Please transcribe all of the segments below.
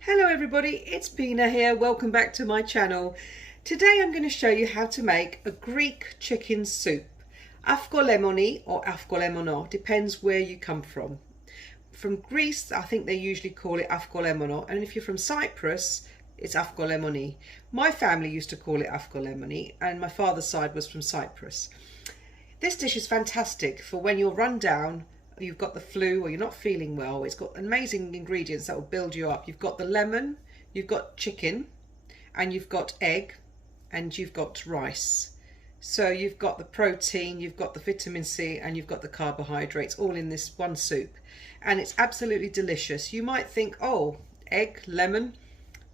Hello everybody, it's Pina here. Welcome back to my channel. Today I'm going to show you how to make a Greek chicken soup. Avgolemoni or Avgolemono, depends where you come from. From Greece, I think they usually call it Avgolemono, and if you're from Cyprus, it's Avgolemoni. My family used to call it Avgolemoni, and my father's side was from Cyprus. This dish is fantastic for when you're run down, you've got the flu, or you're not feeling well. It's got amazing ingredients that will build you up. You've got the lemon, you've got chicken, and you've got egg, and you've got rice. So you've got the protein, you've got the vitamin C, and you've got the carbohydrates all in this one soup. And it's absolutely delicious. You might think, oh, egg, lemon,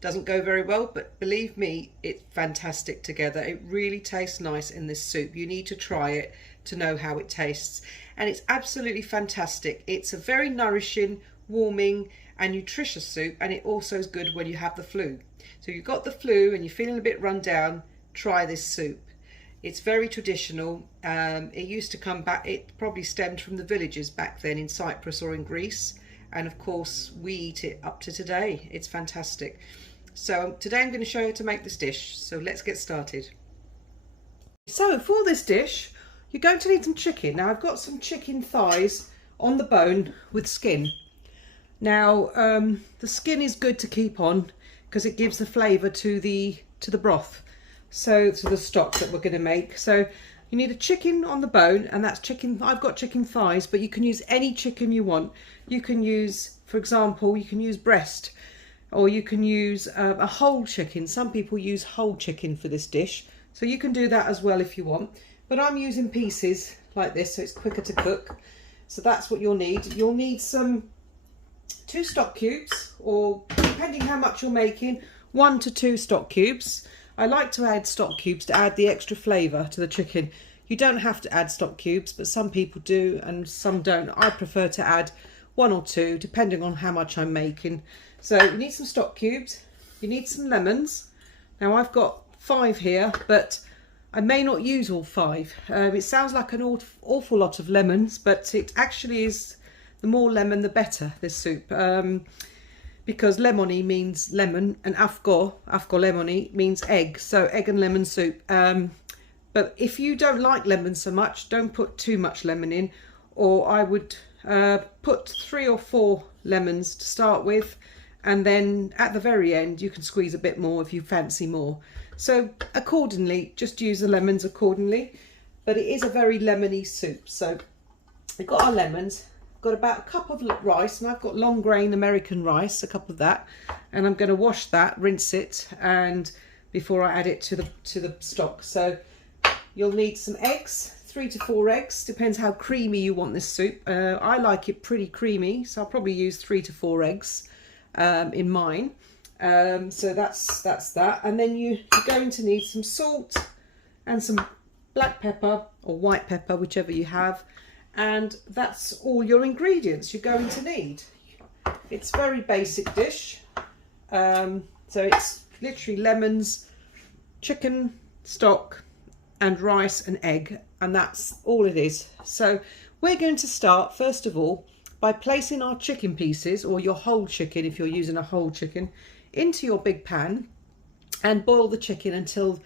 doesn't go very well, but believe me, it's fantastic together. It really tastes nice in this soup. You need to try it to know how it tastes, and it's absolutely fantastic. It's a very nourishing, warming and nutritious soup, and it also is good when you have the flu. So you've got the flu and you're feeling a bit run down, try this soup. It's very traditional. It used to come back, it probably stemmed from the villages back then in Cyprus or in Greece, and of course we eat it up to today. It's fantastic. So today I'm going to show you how to make this dish, so let's get started. So for this dish you're going to need some chicken. Now I've got some chicken thighs on the bone with skin. Now the skin is good to keep on because it gives the flavour to the broth, so to the stock that we're going to make. So you need a chicken on the bone, and that's chicken. I've got chicken thighs, but you can use any chicken you want. You can use, for example, you can use breast, or you can use a whole chicken. Some people use whole chicken for this dish, so you can do that as well if you want. But I'm using pieces like this, so it's quicker to cook. So that's what you'll need. You'll need some 2 stock cubes, or depending how much you're making, 1 to 2 stock cubes. I like to add stock cubes to add the extra flavour to the chicken. You don't have to add stock cubes, but some people do and some don't. I prefer to add 1 or 2, depending on how much I'm making. So you need some stock cubes. You need some lemons. Now I've got 5 here, but I may not use all 5. It sounds like an awful lot of lemons, but it actually is, the more lemon the better, this soup. Because lemoni means lemon, and avgolemoni means egg, so egg and lemon soup. But if you don't like lemon so much, don't put too much lemon in, or I would put 3 or 4 lemons to start with, and then at the very end you can squeeze a bit more if you fancy more. So accordingly, just use the lemons accordingly. But it is a very lemony soup. So we've got our lemons, got about a cup of rice, and I've got long grain American rice, a cup of that, and I'm going to wash that, rinse it, and before I add it to the stock. So you'll need some eggs, 3 to 4 eggs, depends how creamy you want this soup. I like it pretty creamy, so I'll probably use 3 to 4 eggs in mine. So that's that, and then you're going to need some salt and some black pepper or white pepper, whichever you have, and that's all your ingredients you're going to need. It's a very basic dish. So it's literally lemons, chicken stock and rice and egg, and that's all it is. So we're going to start first of all by placing our chicken pieces, or your whole chicken if you're using a whole chicken, into your big pan and boil the chicken until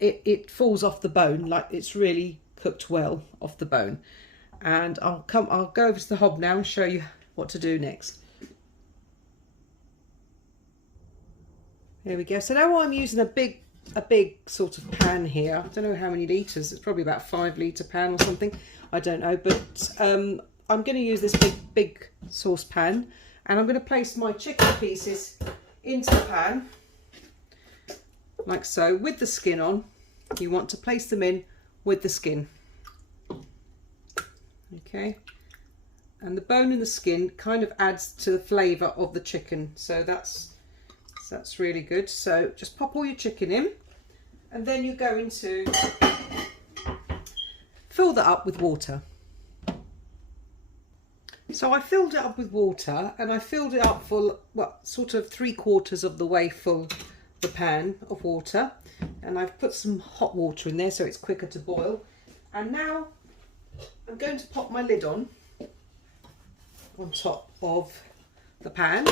it falls off the bone, like it's really cooked well off the bone. And I'll go over to the hob now and show you what to do next. There we go. So now I'm using a big sort of pan here. I don't know how many litres. It's probably about 5 litre pan or something. I don't know, but I'm going to use this big saucepan, and I'm going to place my chicken pieces into the pan like so, with the skin on. You want to place them in with the skin. Okay, and the bone and the skin kind of adds to the flavour of the chicken, so that's really good. So just pop all your chicken in, and then you're going to fill that up with water. So I filled it up with water, and I filled it up full, well, sort of 3/4 of the way full, the pan of water, and I've put some hot water in there so it's quicker to boil. And now I'm going to pop my lid on top of the pan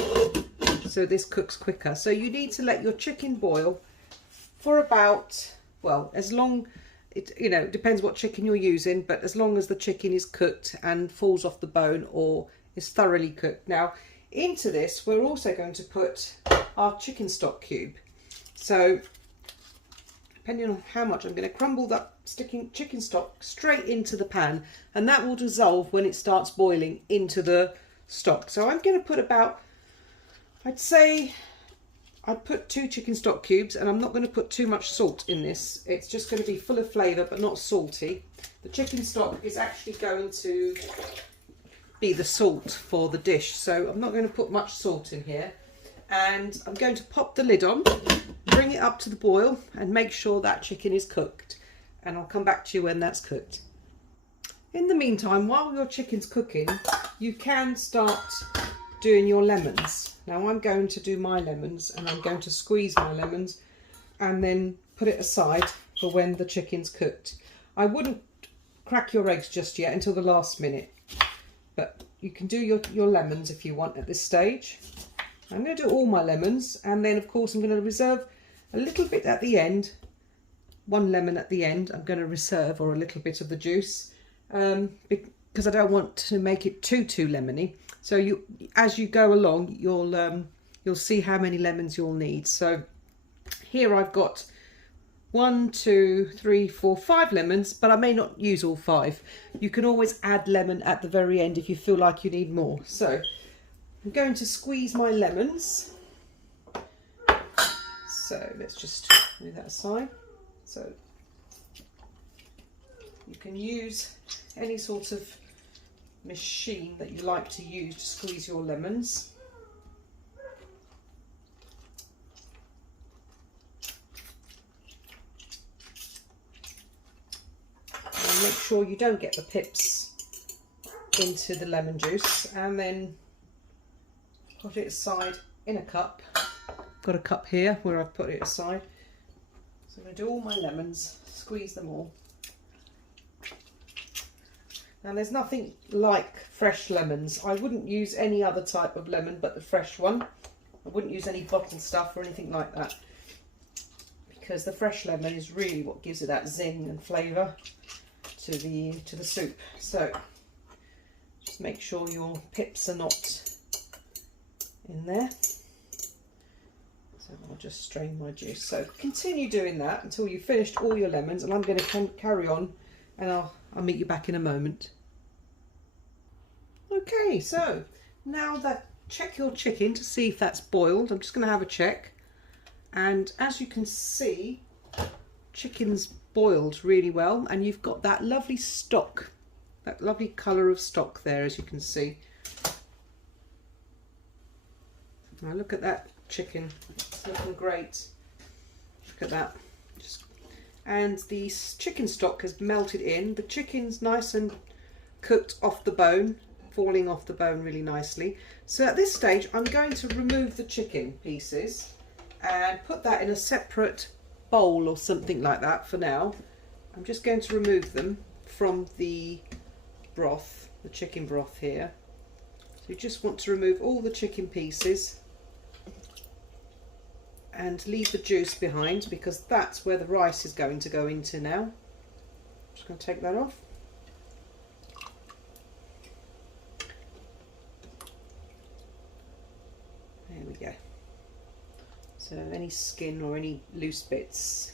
so this cooks quicker. So you need to let your chicken boil for about, well, as long, it, you know, it depends what chicken you're using, but as long as the chicken is cooked and falls off the bone or is thoroughly cooked. Now into this we're also going to put our chicken stock cube. So depending on how much, I'm going to crumble that chicken stock straight into the pan, and that will dissolve when it starts boiling into the stock. So I'm going to put about, I'd say I'd put 2 chicken stock cubes, and I'm not going to put too much salt in this. It's just going to be full of flavour but not salty. The chicken stock is actually going to be the salt for the dish, so I'm not going to put much salt in here. And I'm going to pop the lid on, bring it up to the boil, and make sure that chicken is cooked, and I'll come back to you when that's cooked. In the meantime, while your chicken's cooking, you can start doing your lemons. Now I'm going to do my lemons, and I'm going to squeeze my lemons and then put it aside for when the chicken's cooked. I wouldn't crack your eggs just yet until the last minute, but you can do your lemons if you want at this stage. I'm going to do all my lemons, and then of course I'm going to reserve a little bit at the end, 1 lemon at the end I'm going to reserve, or a little bit of the juice, because I don't want to make it too lemony. So you, as you go along, you'll see how many lemons you'll need. So here I've got 1, 2, 3, 4, 5 lemons, but I may not use all 5. You can always add lemon at the very end if you feel like you need more. So I'm going to squeeze my lemons. So let's just move that aside. So you can use any sort of machine that you like to use to squeeze your lemons. And make sure you don't get the pips into the lemon juice, and then put it aside in a cup. Got a cup here where I've put it aside. So I'm going to do all my lemons, squeeze them all. Now there's nothing like fresh lemons. I wouldn't use any other type of lemon but the fresh one. I wouldn't use any bottled stuff or anything like that, because the fresh lemon is really what gives it that zing and flavour to the soup. So just make sure your pips are not in there. So I'll just strain my juice. So continue doing that until you've finished all your lemons, and I'm going to carry on, and I'll meet you back in a moment. Okay, so now that, check your chicken to see if that's boiled. I'm just going to have a check, and as you can see, chicken's boiled really well, and you've got that lovely stock, that lovely colour of stock there, as you can see. Now look at that chicken, it's looking great. Look at that. And the chicken stock has melted in. The chicken's nice and cooked off the bone, falling off the bone really nicely. So at this stage I'm going to remove the chicken pieces and put that in a separate bowl or something like that for now. I'm just going to remove them from the broth, the chicken broth here. So you just want to remove all the chicken pieces and leave the juice behind, because that's where the rice is going to go into now. I'm just going to take that off. There we go. So any skin or any loose bits,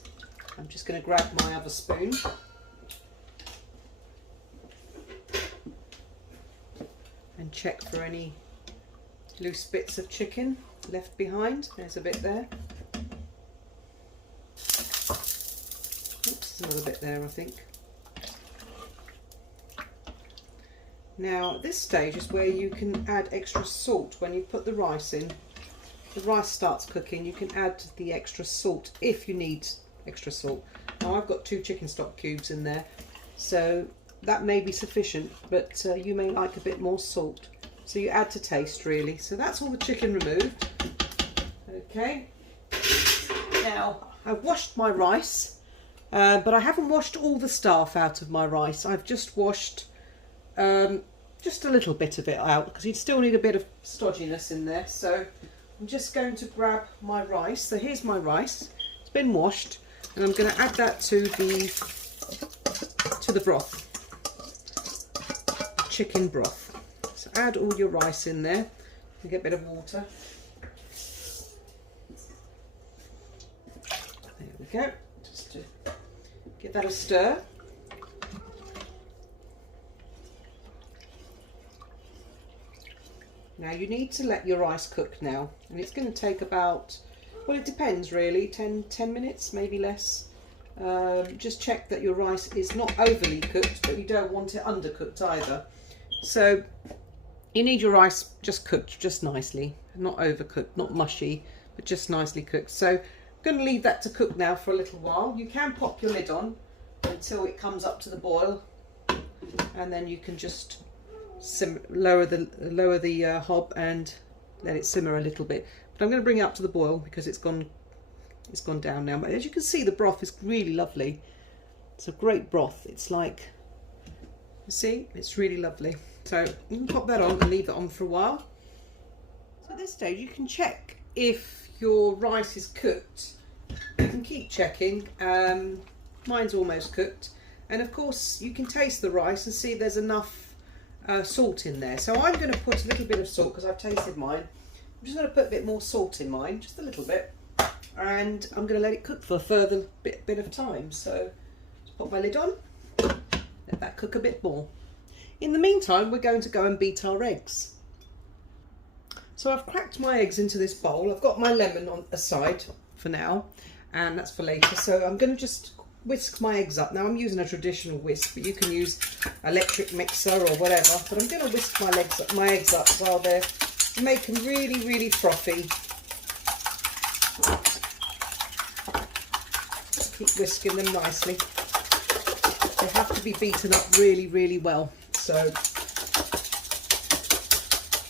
I'm just going to grab my other spoon and check for any loose bits of chicken left behind. There's a bit there. Oops, there's another bit there, I think. Now at this stage is where you can add extra salt when you put the rice in. The rice starts cooking, you can add the extra salt if you need extra salt. Now I've got 2 chicken stock cubes in there, so that may be sufficient, but you may like a bit more salt. So you add to taste really. So that's all the chicken removed. Okay. Now I've washed my rice, but I haven't washed all the starch out of my rice. I've just washed just a little bit of it out because you'd still need a bit of stodginess in there. So I'm just going to grab my rice. So here's my rice. It's been washed, and I'm going to add that to the broth, chicken broth. So add all your rice in there. You get a bit of water. There we go. Just to give that a stir. Now you need to let your rice cook now, and it's going to take about, well, it depends really, 10 minutes, maybe less. Just check that your rice is not overly cooked, but you don't want it undercooked either. So you need your rice just cooked, just nicely, not overcooked, not mushy, but just nicely cooked. So I'm going to leave that to cook now for a little while. You can pop your lid on until it comes up to the boil, and then you can just lower the hob and let it simmer a little bit. But I'm going to bring it up to the boil because it's gone down now. But as you can see, the broth is really lovely. It's a great broth. It's like, you see, it's really lovely. So you can pop that on and leave it on for a while. So at this stage you can check if your rice is cooked. You can keep checking. Mine's almost cooked, and of course you can taste the rice and see there's enough salt in there. So I'm going to put a little bit of salt because I've tasted mine. I'm just going to put a bit more salt in mine, just a little bit, and I'm going to let it cook for a further bit of time. So just put my lid on, let that cook a bit more. In the meantime, we're going to go and beat our eggs. So I've cracked my eggs into this bowl. I've got my lemon on aside for now, and that's for later. So I'm going to just whisk my eggs up. Now I'm using a traditional whisk, but you can use electric mixer or whatever. But I'm going to whisk my eggs up while they're making really frothy. Just keep whisking them nicely. They have to be beaten up really well. So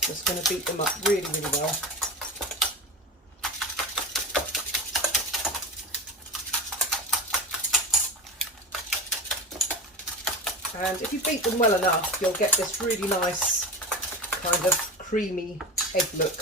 just going to beat them up really well. And if you beat them well enough, you'll get this really nice kind of creamy egg look.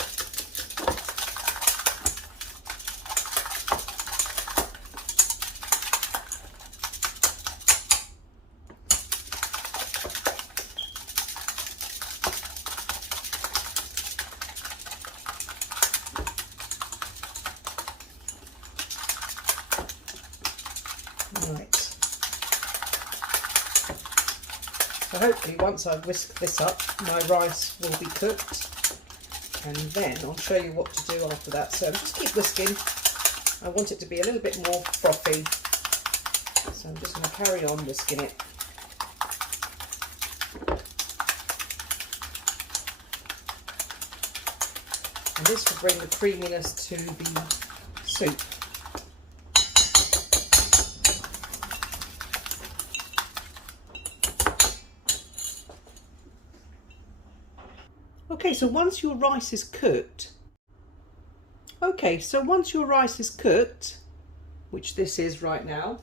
Right. So hopefully once I've whisked this up, my rice will be cooked, and then I'll show you what to do after that. So just keep whisking. I want it to be a little bit more frothy, so I'm just going to carry on whisking it. And this will bring the creaminess to the soup. Okay, so once your rice is cooked, which this is right now,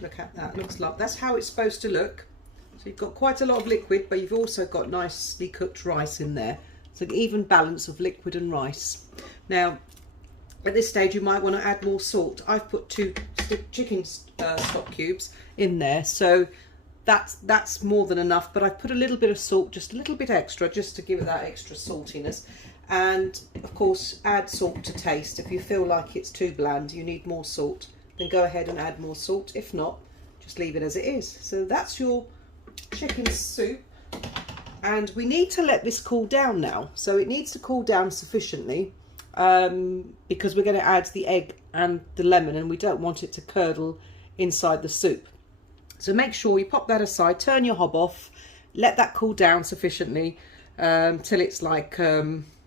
look at that, looks like, that's how it's supposed to look. So you've got quite a lot of liquid, but you've also got nicely cooked rice in there. So an even balance of liquid and rice. Now, at this stage, you might want to add more salt. I've put 2 chicken stock cubes in there, so that's more than enough, but I've put a little bit of salt, just a little bit extra, just to give it that extra saltiness. And of course, add salt to taste. If you feel like it's too bland, you need more salt, then go ahead and add more salt. If not, just leave it as it is. So that's your chicken soup, and we need to let this cool down now. So it needs to cool down sufficiently, because we're going to add the egg and the lemon, and we don't want it to curdle inside the soup. So make sure you pop that aside, turn your hob off, let that cool down sufficiently till it's like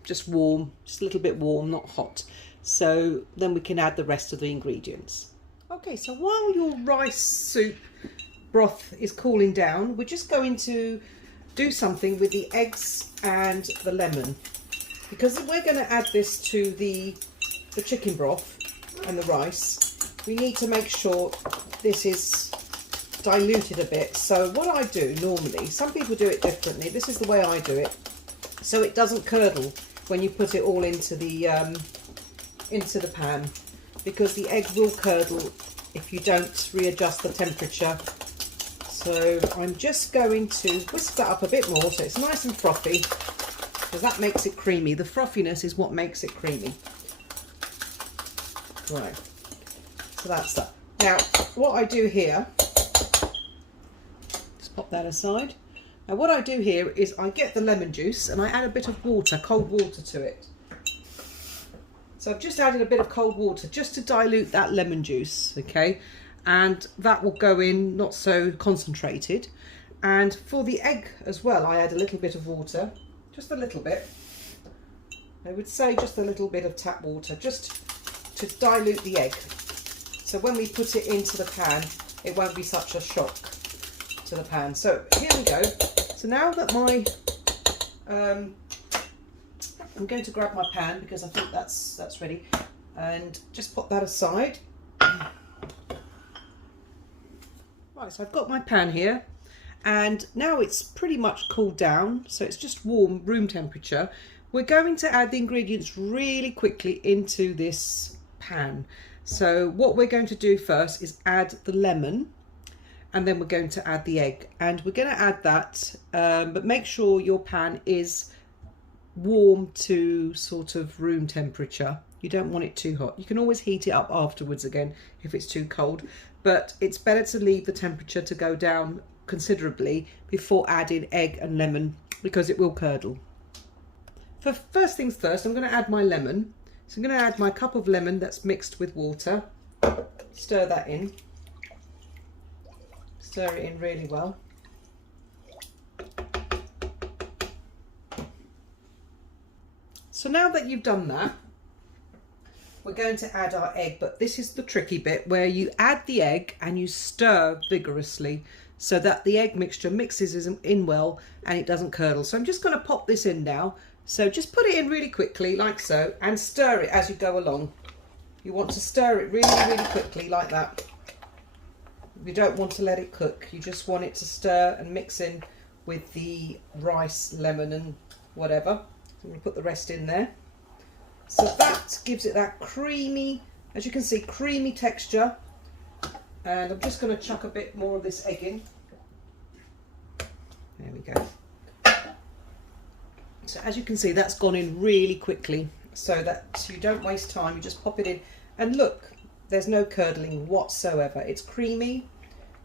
just warm, just a little bit warm, not hot. So then we can add the rest of the ingredients. Okay, so while your rice soup broth is cooling down, we're just going to do something with the eggs and the lemon, because we're going to add this to the chicken broth and the rice. We need to make sure this is diluted a bit. So what I do normally, some people do it differently, this is the way I do it, so it doesn't curdle when you put it all into the pan, because the egg will curdle if you don't readjust the temperature. So I'm just going to whisk that up a bit more so it's nice and frothy, because that makes it creamy. The frothiness is what makes it creamy. Right, so that's that. Now what I do here, just pop that aside. Now what I do here is I get the lemon juice and I add a bit of water, cold water to it. So I've just added a bit of cold water just to dilute that lemon juice, okay? And that will go in not so concentrated. And for the egg as well, I add a little bit of water, just a little bit. I would say just a little bit of tap water, just to dilute the egg. So when we put it into the pan, it won't be such a shock to the pan. So here we go. So now that my, I'm going to grab my pan because I think that's ready, and just put that aside. Right, so I've got my pan here, and now it's pretty much cooled down, so it's just warm, room temperature. We're going to add the ingredients really quickly into this pan. So what we're going to do first is add the lemon, and then we're going to add the egg, and we're going to add that, but make sure your pan is warm to sort of room temperature. You don't want it too hot. You can always heat it up afterwards again if it's too cold, but it's better to leave the temperature to go down considerably before adding egg and lemon, because it will curdle. For first things first, I'm going to add my lemon. So I'm going to add my cup of lemon that's mixed with water. Stir that in. Stir it in really well. So now that you've done that, we're going to add our egg, but this is the tricky bit where you add the egg and you stir vigorously so that the egg mixture mixes in well and it doesn't curdle. So I'm just going to pop this in now. So just put it in really quickly like so, and stir it as you go along. You want to stir it really, really quickly like that. You don't want to let it cook. You just want it to stir and mix in with the rice, lemon and whatever. I'm going to put the rest in there. So that gives it that creamy, as you can see, creamy texture. And I'm just going to chuck a bit more of this egg in. There we go. So as you can see, that's gone in really quickly, so that you don't waste time. You just pop it in, and look, there's no curdling whatsoever. It's creamy,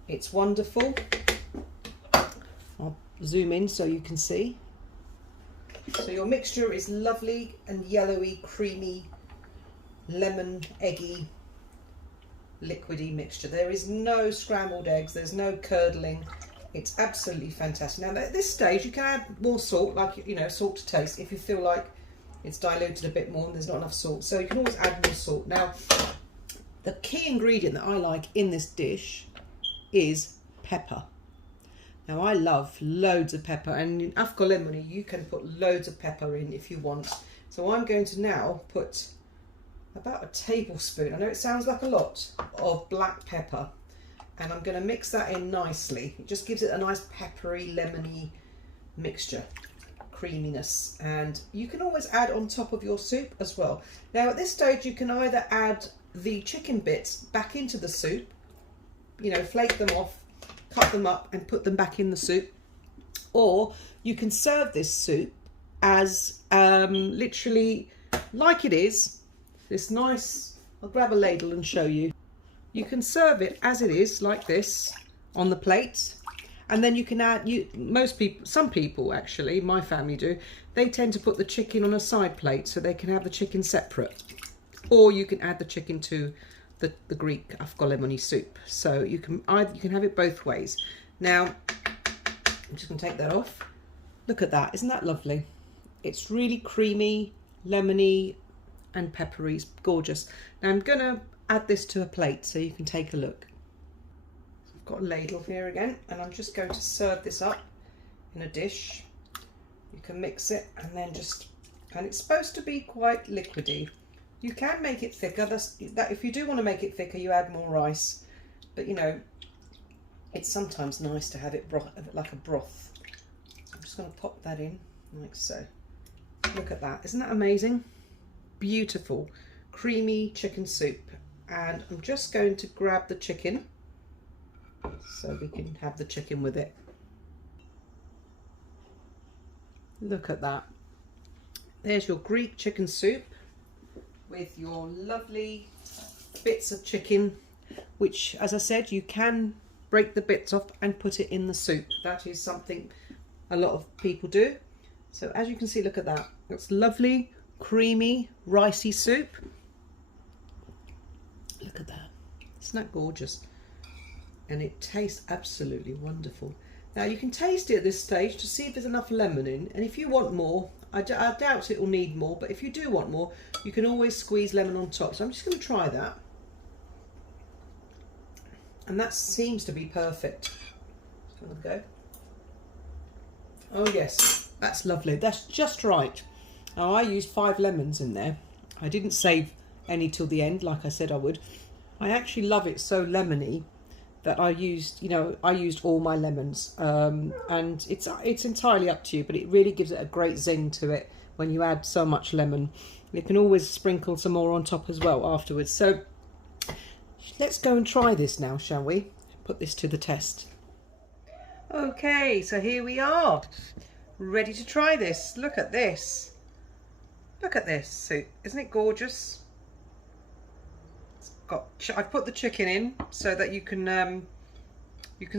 it's wonderful. I'll zoom in so you can see. So your mixture is lovely and yellowy, creamy, lemon, eggy, liquidy mixture. There is no scrambled eggs, there's no curdling. It's absolutely fantastic. Now at this stage you can add more salt, like, you know, salt to taste, if you feel like it's diluted a bit more and there's not enough salt. So you can always add more salt. Now the key ingredient that I like in this dish is pepper. Now I love loads of pepper, and in Avgolemoni you can put loads of pepper in if you want. So I'm going to now put about a tablespoon, I know it sounds like a lot, of black pepper, and I'm going to mix that in nicely. It just gives it a nice peppery, lemony mixture, creaminess, and you can always add on top of your soup as well. Now at this stage you can either add the chicken bits back into the soup, you know, flake them off, cut them up and put them back in the soup, or you can serve this soup as literally like it is, this nice, I'll grab a ladle and show you. You can serve it as it is, like this, on the plate, and then you can add, some people actually, my family do, they tend to put the chicken on a side plate so they can have the chicken separate, or you can add the chicken to the Greek Avgolemoni soup. So you can have it both ways. Now I'm just going to take that off. Look at that, isn't that lovely? It's really creamy, lemony and peppery. It's gorgeous. Now I'm going to add this to a plate so you can take a look. I've got a ladle here again, and I'm just going to serve this up in a dish. You can mix it and then just, and it's supposed to be quite liquidy. You can make it thicker. That if you do want to make it thicker, you add more rice. But you know, it's sometimes nice to have it like a broth. I'm just going to pop that in like so. Look at that. Isn't that amazing? Beautiful, creamy chicken soup. And I'm just going to grab the chicken so we can have the chicken with it. Look at that. There's your Greek chicken soup with your lovely bits of chicken, which, as I said, you can break the bits off and put it in the soup. That is something a lot of people do. So as you can see, look at that. It's lovely, creamy, ricey soup. Look at that. Isn't that gorgeous? And it tastes absolutely wonderful. Now you can taste it at this stage to see if there's enough lemon in, and if you want more, I doubt it will need more, but if you do want more, you can always squeeze lemon on top. So I'm just going to try that. And that seems to be perfect. So I'll go. Oh yes, that's lovely. That's just right. Now I used 5 lemons in there. I didn't save any till the end, like I said I would. I actually love it so lemony that I used, you know, I used all my lemons, and it's entirely up to you, but it really gives it a great zing to it when you add so much lemon. You can always sprinkle some more on top as well afterwards. So let's go and try this now, shall we? Put this to the test. Okay, so here we are, ready to try this. Look at this. Look at this soup. Isn't it gorgeous? I've put the chicken in so that you can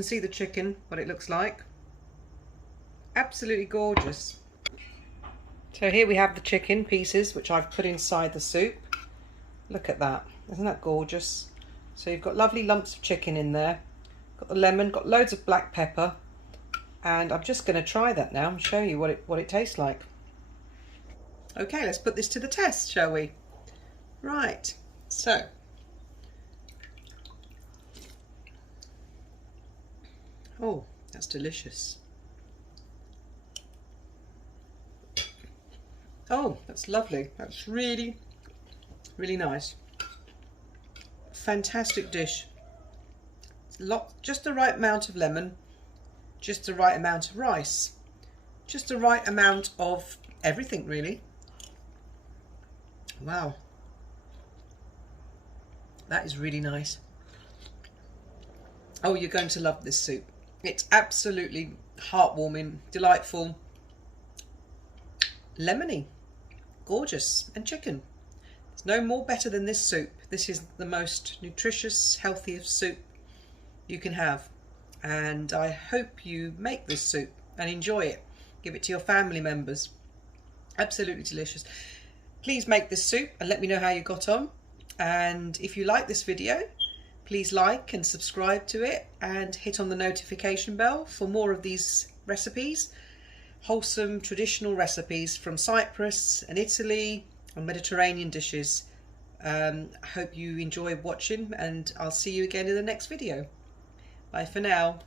see the chicken, what it looks like. Absolutely gorgeous. So here we have the chicken pieces, which I've put inside the soup. Look at that. Isn't that gorgeous? So you've got lovely lumps of chicken in there. Got the lemon, got loads of black pepper. And I'm just going to try that now and show you what it tastes like. Okay, let's put this to the test, shall we? Right, so. Oh, that's delicious. Oh, that's lovely. That's really, really nice. Fantastic dish. Just the right amount of lemon, just the right amount of rice, just the right amount of everything, really. Wow. That is really nice. Oh, you're going to love this soup. It's absolutely heartwarming, delightful, lemony, gorgeous, and chicken. There's no more better than this soup. This is the most nutritious, healthiest soup you can have. And I hope you make this soup and enjoy it. Give it to your family members. Absolutely delicious. Please make this soup and let me know how you got on. And if you like this video, please like and subscribe to it and hit on the notification bell for more of these recipes. Wholesome traditional recipes from Cyprus and Italy and Mediterranean dishes. I hope you enjoy watching, and I'll see you again in the next video. Bye for now.